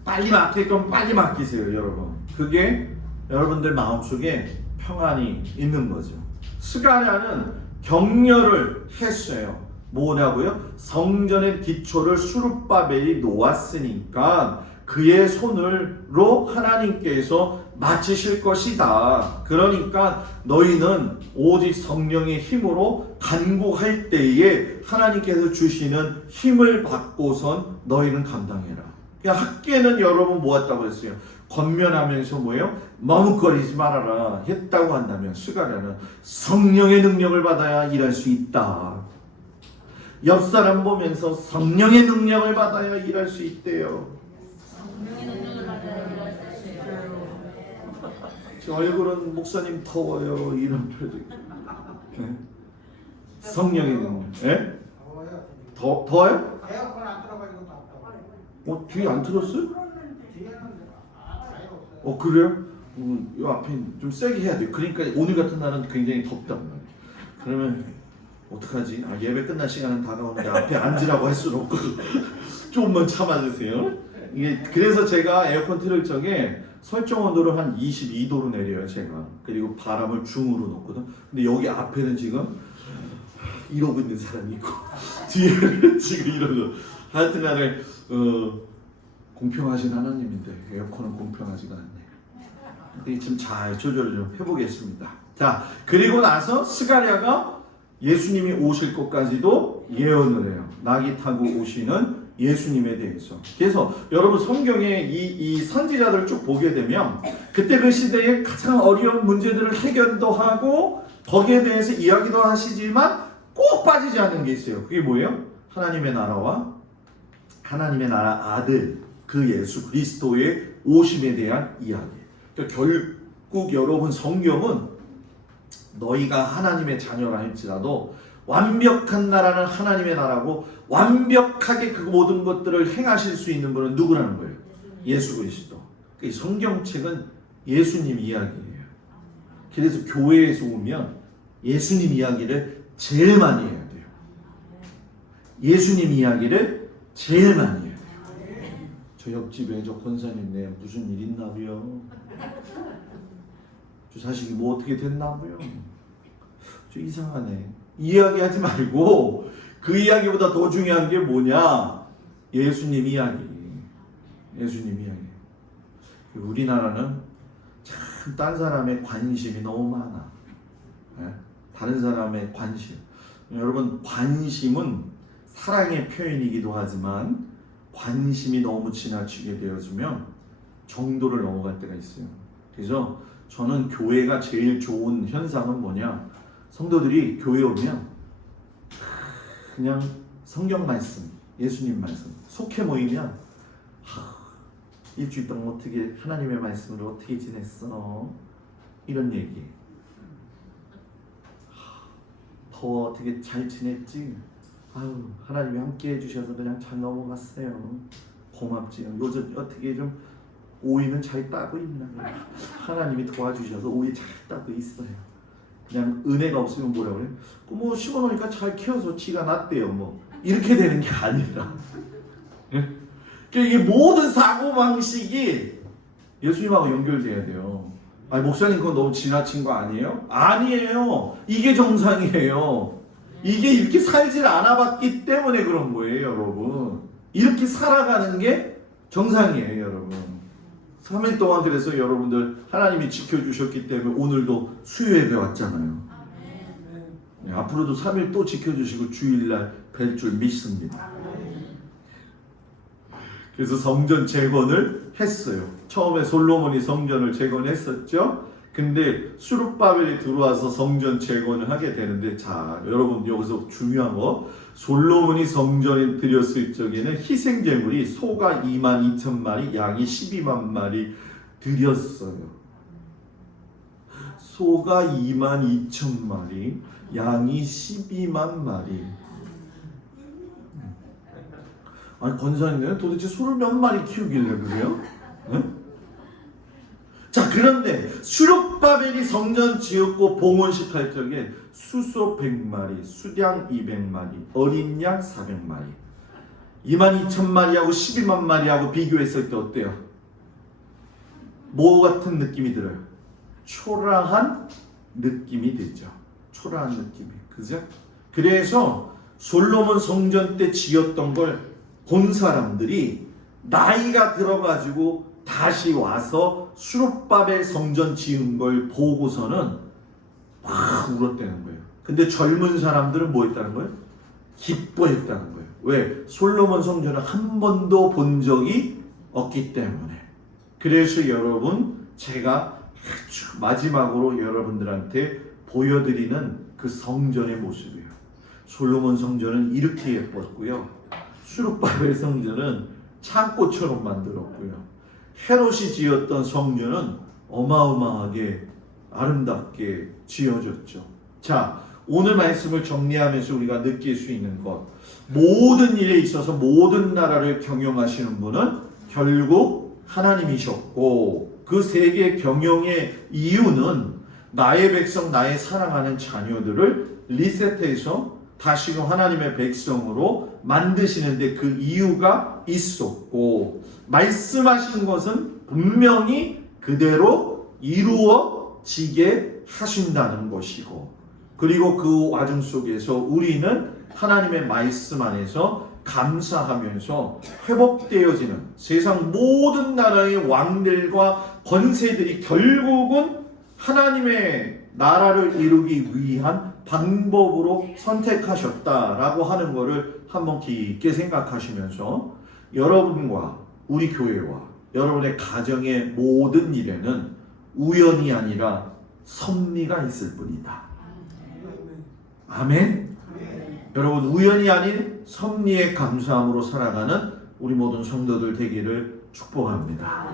빨리 맡길 건 빨리 맡기세요, 여러분. 그게 여러분들 마음속에 평안이 있는 거죠. 스가랴는 격려를 했어요. 뭐냐고요? 성전의 기초를 수룹바벨이 놓았으니까 그의 손으로 하나님께서 마치실 것이다. 그러니까 너희는 오직 성령의 힘으로 간구할 때에 하나님께서 주시는 힘을 받고선 너희는 감당해라. 그러니까 학계는 여러분 모았다고 했어요. 권면하면서 뭐예요? 머뭇거리지 말아라 했다고 한다면 스가랴는 성령의 능력을 받아야 일할 수 있다. 옆 사람 보면서 성령의 능력을 받아야 일할 수 있대요. 제 얼굴은 목사님 더워요 이런 표정. 성령의 능력. 예? 더워요? 에어컨 안 틀어가지고 덥다고. 뒤에 안 틀었어요? 그래요? 이 앞에 좀 세게 해야 돼요. 그러니까 오늘 같은 날은 굉장히 덥단 말이에요. 그러면 어떡하지? 예배 끝날 시간은 다가오는데 앞에 앉으라고 할 수는 없고 조금만 참아주세요. 이게 그래서 제가 에어컨 틀을 적에 설정 온도를 한 22도로 내려요 제가. 그리고 바람을 중으로 넣거든. 근데 여기 앞에는 지금 이러고 있는 사람이 있고 뒤에는 지금 이러고. 하여튼간에 공평하신 하나님인데 에어컨은 공평하지가 않네. 근데 지금 잘 조절을 좀 해보겠습니다. 자, 그리고 나서 스가랴가 예수님이 오실 것까지도 예언을 해요. 낙이 타고 오시는 예수님에 대해서. 그래서 여러분 성경에 이 선지자들을 쭉 보게 되면 그때 그 시대에 가장 어려운 문제들을 해결도 하고 거기에 대해서 이야기도 하시지만 꼭 빠지지 않는 게 있어요. 그게 뭐예요? 하나님의 나라와 하나님의 나라 아들 그 예수 그리스도의 오심에 대한 이야기. 그러니까 결국 여러분 성경은 너희가 하나님의 자녀라 할지라도 완벽한 나라는 하나님의 나라고 완벽하게 그 모든 것들을 행하실 수 있는 분은 누구라는 거예요? 예수 그리스도. 이 성경책은 예수님 이야기예요. 그래서 교회에서 오면 예수님 이야기를 제일 많이 해야 돼요. 예수님 이야기를 제일 많이 해야 돼요. 저 옆집에 저 권사님네 무슨 일 있나고요? 저 자식이 뭐 어떻게 됐나고요? 저 이상하네. 이야기하지 말고 그 이야기보다 더 중요한 게 뭐냐? 예수님 이야기. 예수님 이야기. 우리나라는 참 딴 사람의 관심이 너무 많아. 다른 사람의 관심. 여러분 관심은 사랑의 표현이기도 하지만 관심이 너무 지나치게 되어지면 정도를 넘어갈 때가 있어요. 그래서 저는 교회가 제일 좋은 현상은 뭐냐? 성도들이 교회 오면 그냥 성경 말씀, 예수님 말씀 속해 모이면 일주일 동안 어떻게 하나님의 말씀으로 어떻게 지냈어? 이런 얘기. 더 어떻게 잘 지냈지? 아유 하나님이 함께 해주셔서 그냥 잘 넘어갔어요. 고맙지요. 요즘 어떻게 좀 오이는 잘 따고 있나? 하나님이 도와주셔서 오이 잘 따고 있어요. 그냥 은혜가 없으면 뭐라 그래? 뭐 심어놓으니까 잘 키워서 지가 났대요. 뭐 이렇게 되는 게 아니라. 이게 모든 사고방식이 예수님하고 연결돼야 돼요. 아니 목사님 그건 너무 지나친 거 아니에요? 아니에요. 이게 정상이에요. 이게 이렇게 살질 않아봤기 때문에 그런 거예요, 여러분. 이렇게 살아가는 게 정상이에요, 여러분. 3일 동안 그래서 여러분들 하나님이 지켜주셨기 때문에 오늘도 수요예배 왔잖아요. 네, 앞으로도 3일 또 지켜주시고 주일날 뵐 줄 믿습니다. 그래서 성전 재건을 했어요. 처음에 솔로몬이 성전을 재건했었죠. 근데 수룹바벨이 들어와서 성전 재건을 하게 되는데, 자 여러분 여기서 중요한 거, 솔로몬이 성전에 드렸을 적에는 희생제물이 소가 22,000마리, 양이 12만 마리, 드렸어요. 소가 22,000마리, 양이 12만 마리. 아니 권사님 도대체 소를 몇 마리 키우길래 그래요? 응? 자, 그런데 수룹바벨이 성전 지었고 봉헌식 할 적에 수소 100마리, 수량 200마리, 어린 양 400마리, 22,000마리하고 12만 마리하고 비교했을 때 어때요? 뭐 같은 느낌이 들어요? 초라한 느낌이 되죠. 초라한 느낌이, 그죠? 그래서 솔로몬 성전 때 지었던 걸 본 사람들이 나이가 들어가지고 다시 와서 수룹바벨 성전 지은 걸 보고서는 막 울었다는 거예요. 근데 젊은 사람들은 뭐 했다는 거예요? 기뻐했다는 거예요. 왜? 솔로몬 성전을 한 번도 본 적이 없기 때문에. 그래서 여러분, 제가 아주 마지막으로 여러분들한테 보여드리는 그 성전의 모습이에요. 솔로몬 성전은 이렇게 예뻤고요. 수룹바벨 성전은 창고처럼 만들었고요. 헤롯이 지었던 성전은 어마어마하게 아름답게 지어졌죠. 자, 오늘 말씀을 정리하면서 우리가 느낄 수 있는 것, 모든 일에 있어서 모든 나라를 경영하시는 분은 결국 하나님이셨고, 그 세계 경영의 이유는 나의 백성, 나의 사랑하는 자녀들을 리셋해서 다시금 하나님의 백성으로 만드시는데 그 이유가 있었고, 말씀하신 것은 분명히 그대로 이루어지게 하신다는 것이고, 그리고 그 와중 속에서 우리는 하나님의 말씀 안에서 감사하면서 회복되어지는 세상 모든 나라의 왕들과 권세들이 결국은 하나님의 나라를 이루기 위한 방법으로 선택하셨다라고 하는 것을 한번 깊게 생각하시면서 여러분과 우리 교회와 여러분의 가정의 모든 일에는 우연이 아니라 섭리가 있을 뿐이다. 아멘. 여러분, 우연이 아닌 섭리의 감사함으로 살아가는 우리 모든 성도들 되기를 축복합니다.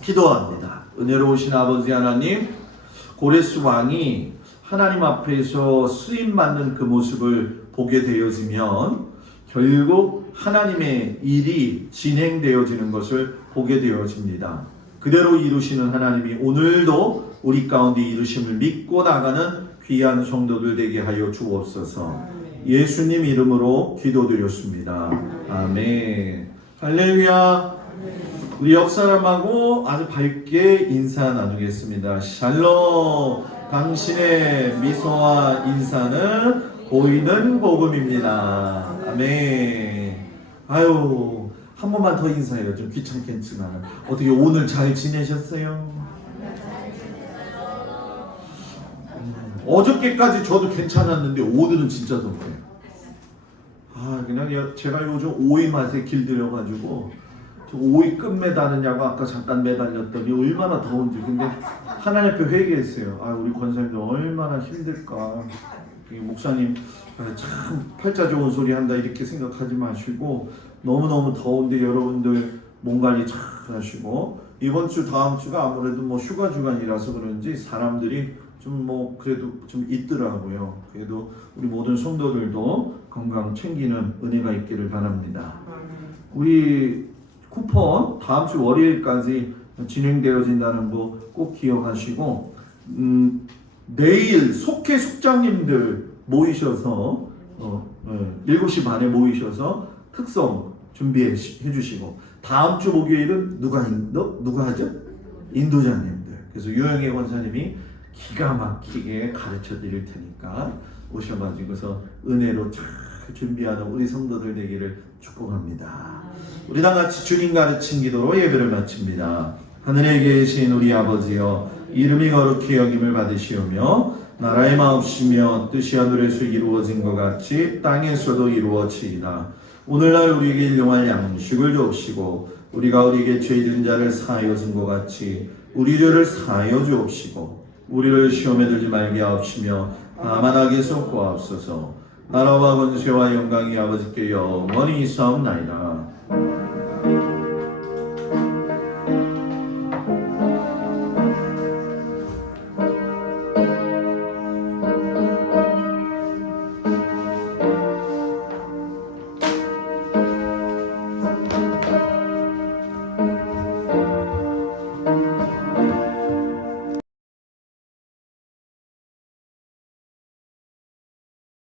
기도합니다. 은혜로우신 아버지 하나님, 고레스 왕이 하나님 앞에서 쓰임받는 그 모습을 보게 되어지면 결국 하나님의 일이 진행되어지는 것을 보게 되어집니다. 그대로 이루시는 하나님이 오늘도 우리 가운데 이루심을 믿고 나가는 귀한 성도들 되게 하여 주옵소서. 예수님 이름으로 기도드렸습니다. 아멘. 할렐루야. 우리 옆 사람하고 아주 밝게 인사 나누겠습니다. 샬롬. 당신의 미소와 인사는 보이는 복음입니다. 아멘. 아유, 한 번만 더 인사해요. 좀 귀찮겠지만. 어떻게 오늘 잘 지내셨어요? 어저께까지 저도 괜찮았는데 오늘은 진짜 덥네요. 그냥 제가 요즘 오이 맛에 길들여가지고 저 오이 끝 매다느냐고 아까 잠깐 매달렸더니 얼마나 더운지. 근데 하나님 앞에 회개했어요. 우리 권사님도 얼마나 힘들까. 목사님 참 팔자 좋은 소리 한다 이렇게 생각하지 마시고, 너무너무 더운데 여러분들 몸 관리 잘 하시고, 이번 주 다음 주가 아무래도 뭐 휴가 주간이라서 그런지 사람들이 좀 그래도 좀 있더라고요. 그래도 우리 모든 성도들도 건강 챙기는 은혜가 있기를 바랍니다. 우리 쿠폰 다음 주 월요일까지 진행되어진다는 거 꼭 기억하시고, 내일 속회 속장님들 모이셔서 7시 반에 모이셔서 특성 준비해 주시고, 다음 주 목요일은 누가 하죠? 인도자님들. 그래서 유영애 권사님이 기가 막히게 가르쳐 드릴 테니까 오셔가지고서 은혜로 잘 준비하는 우리 성도들 되기를 축복합니다. 우리 다 같이 주님 가르친 기도로 예배를 마칩니다. 하늘에 계신 우리 아버지여, 이름이 거룩히 여김을 받으시오며 나라의 마옵시며 뜻이 하늘에서 이루어진 것 같이 땅에서도 이루어지이다. 오늘날 우리에게 일용할 양식을 주옵시고, 우리가 우리에게 죄진 자를 사하여 준 것 같이 우리 죄를 사하여 주옵시고, 우리를 시험에 들지 말게 하옵시며 다만 악에서 구하옵소서. 나라와 권세와 영광이 아버지께 영원히 있사옵나이다.